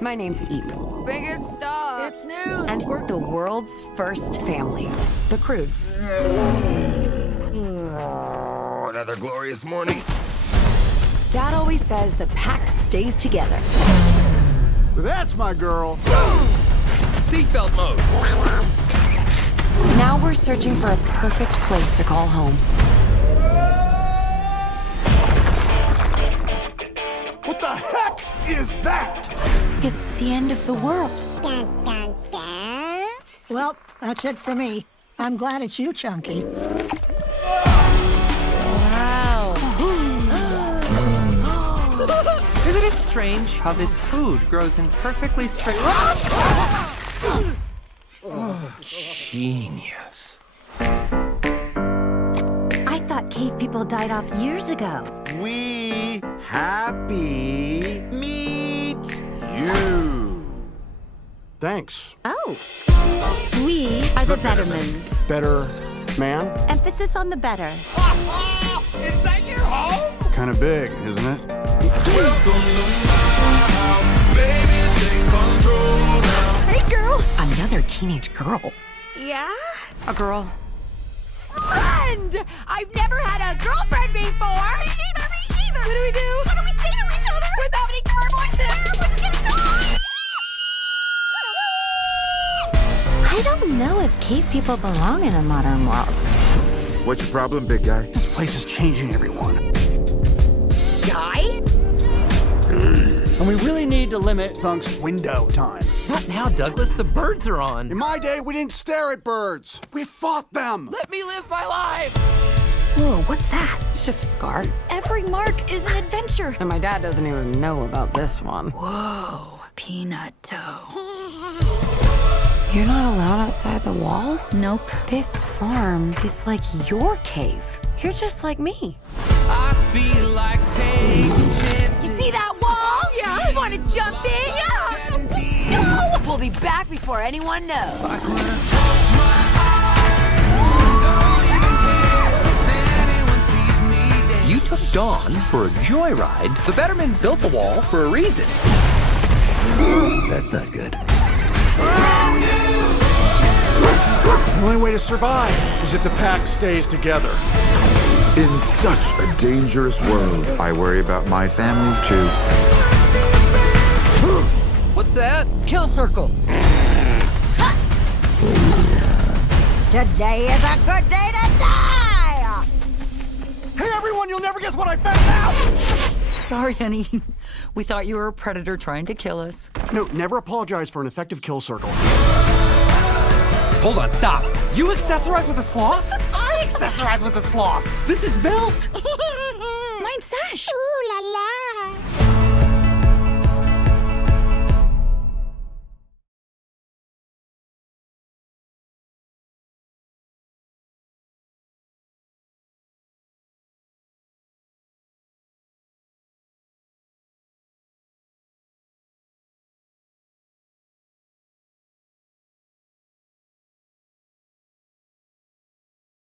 My name's Eep. Bigot stuff. It's news. And we're the world's first family, the Croods. Another glorious morning. Dad always says the pack stays together. That's my girl. Seatbelt mode. Now we're searching for a perfect place to call home. What the heck is that? It's the end of the world. Well, that's it for me. I'm glad it's you, Chunky. Wow. Isn't it strange how this food grows in perfectly straight... Genius. I thought cave people died off years ago. We happy meet you. Thanks. Oh. We are the Bettermans. Better man? Emphasis on the better. Is that your home? Kind of big, isn't it? Hey, girl. Another teenage girl. Yeah? A girl. Friend! I've never had a girlfriend before. Me either. What do we do? What do we say to each other? Without any our voices. I don't know if cave people belong in a modern world. What's your problem, big guy? This place is changing everyone. Guy? And we really need to limit Thunk's window time. Not now, Douglas. The birds are on. In my day, we didn't stare at birds. We fought them. Let me live my life. Whoa, what's that? It's just a scar. Every mark is an adventure. And my dad doesn't even know about this one. Whoa, peanut toe. You're not allowed outside the wall? Nope. This farm is like your cave. You're just like me. I feel like taking chances. You see that wall? Yeah. You want to jump in? Yeah. No! We'll be back before anyone knows. You took Dawn for a joyride. The Bettermans built the wall for a reason. That's not good. The only way to survive is if the pack stays together. In such a dangerous world, I worry about my family too. What's that? Kill circle. Today is a good day to die! Hey, everyone, you'll never guess what I found out! Sorry, honey. We thought you were a predator trying to kill us. No, never apologize for an effective kill circle. Hold on, stop. You accessorize with a sloth? I accessorize with a sloth. This is built. Mine's Sash. Ooh la la.